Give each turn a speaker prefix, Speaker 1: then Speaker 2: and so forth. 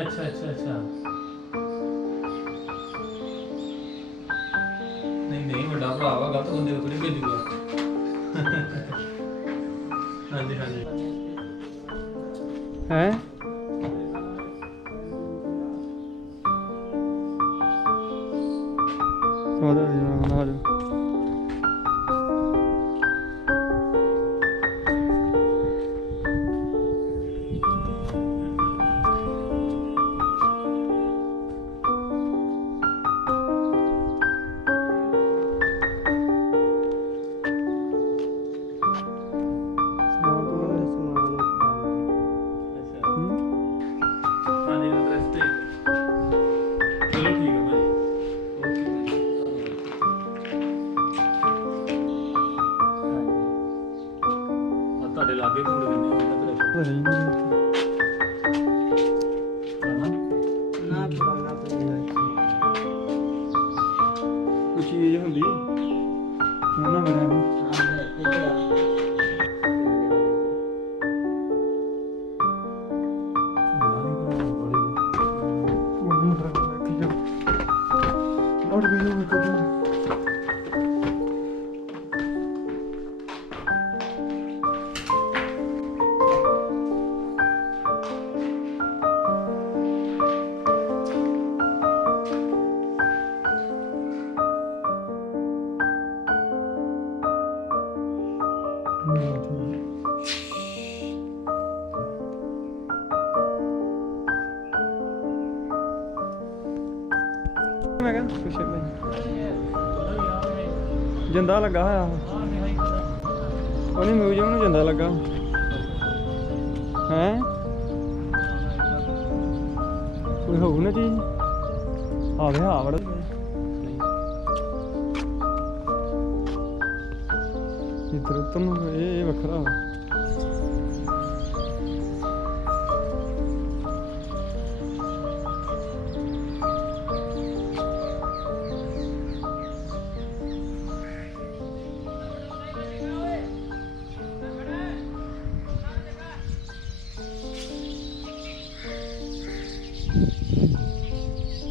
Speaker 1: ਅੱਛਾ ਅੱਛਾ ਅੱਛਾ। ਨਹੀਂ ਨਹੀਂ ਵੱਡਾ ਭਰਾ ਵਾ ਗਲਤ ਬੰਦੇ ਨੂੰ ਥੋੜੀ ਭੇਜੂਗਾ। ਹਾਂਜੀ ਹਾਂਜੀ।
Speaker 2: ਹੈ? ਉਹਦਾ ਜਨਾ ਨਾਲ
Speaker 1: ਤੁਹਾਡੇ ਲਾਗੇ ਖੁੱਲ ਗਏ ਨੇ ਜਿਹੜਾ ਤੇਰਾ
Speaker 3: ਪਤਾ ਨਹੀਂ ਨਾ ਪੁਰਾਣਾ
Speaker 2: ਕੋਈ ਚੀਜ਼ ਹੁੰਦੀ? ਉਹਨਾਂ ਬਣਾ ਨੂੰ। ਹਾਂ ਤੇ ਮੈਂ ਕਿਹਾ ਪਿੱਛੇ ਭਾਈ ਜਿੰਦਾ ਲੱਗਾ ਹੋਇਆ ਉਹਨੇ ਮਿਊਜ਼ੀਅਮ ਨੂੰ ਜਿੰਦਾ ਲੱਗਾ। ਹੈ? ਕੋਈ ਹੋਊ ਨਾ ਚੀਜ਼? ਆਵੇ ਆ ਵੜ ਇਧਰ ਉਧਰ ਨੂੰ ਇਹ ਇਹ ਵੱਖਰਾ। ਵਾ